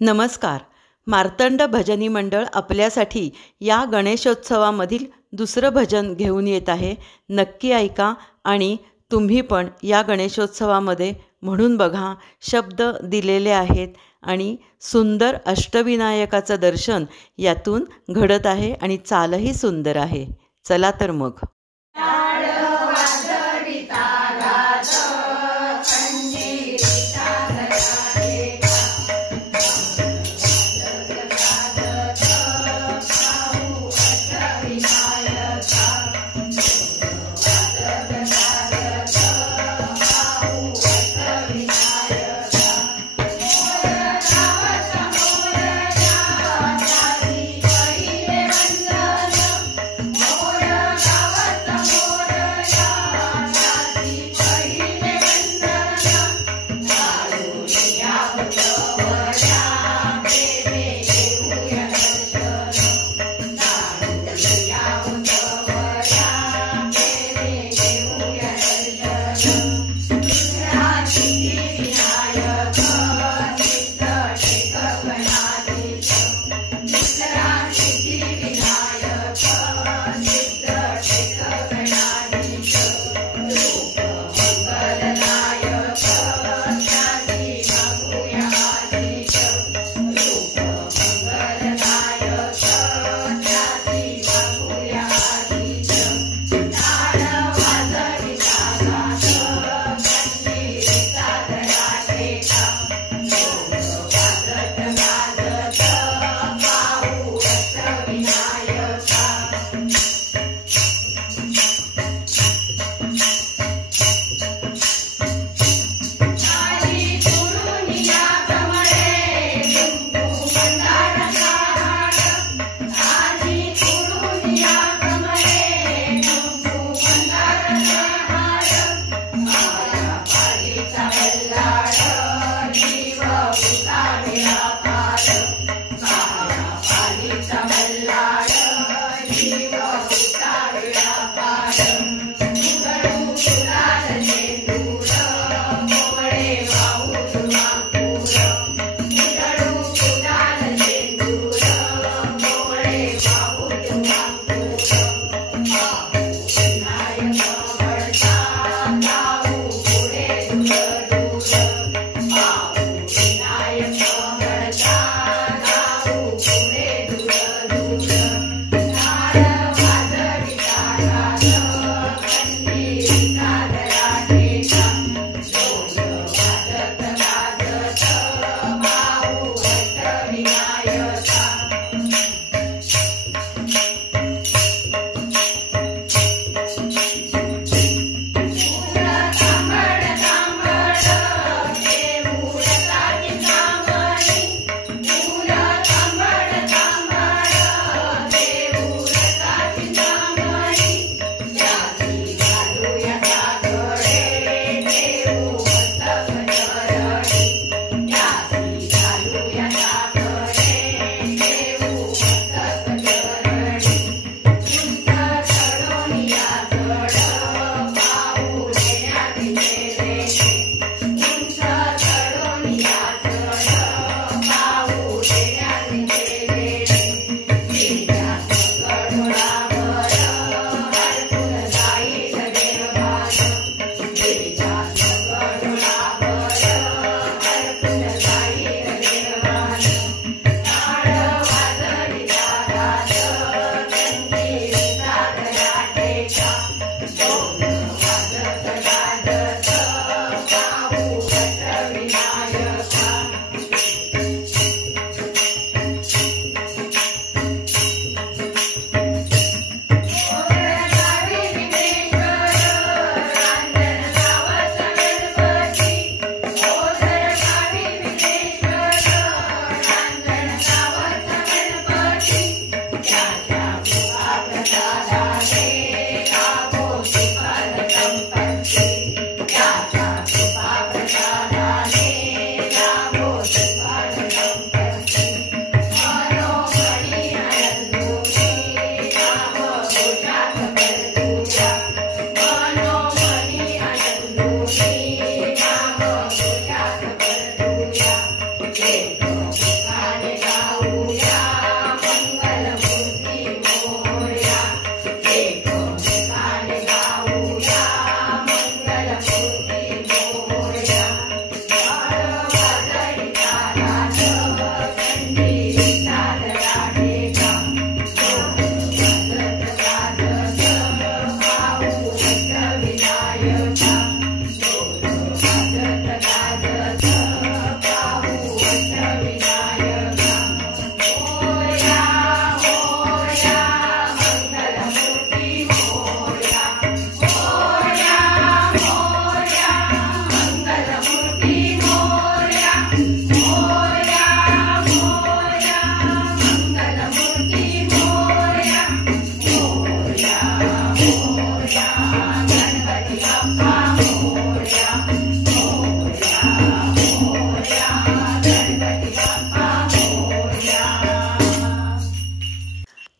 नमस्कार. मार्तंड भजनी मंडळ आपल्यासाठी या गणेशोत्सवामधील दुसरं भजन घेऊन येत आहे. नक्की ऐका आणि तुम्ही पण या गणेशोत्सवामध्ये म्हणून बघा. शब्द दिलेले आहेत आणि सुंदर अष्टविनायकाचं दर्शन यातून घडत आहे आणि चालही सुंदर आहे. चला तर मग.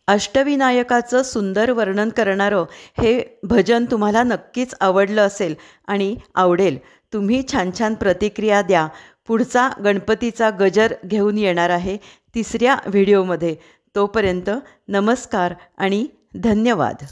अष्टविनायकाचं सुंदर वर्णन करणारं हे भजन तुम्हाला नक्कीच आवडलं असेल आणि आवडेल. तुम्ही छान छान प्रतिक्रिया द्या. पुढचा गणपतीचा गजर घेऊन येणार आहे 3ऱ्या व्हिडिओमध्ये. तोपर्यंत नमस्कार आणि धन्यवाद.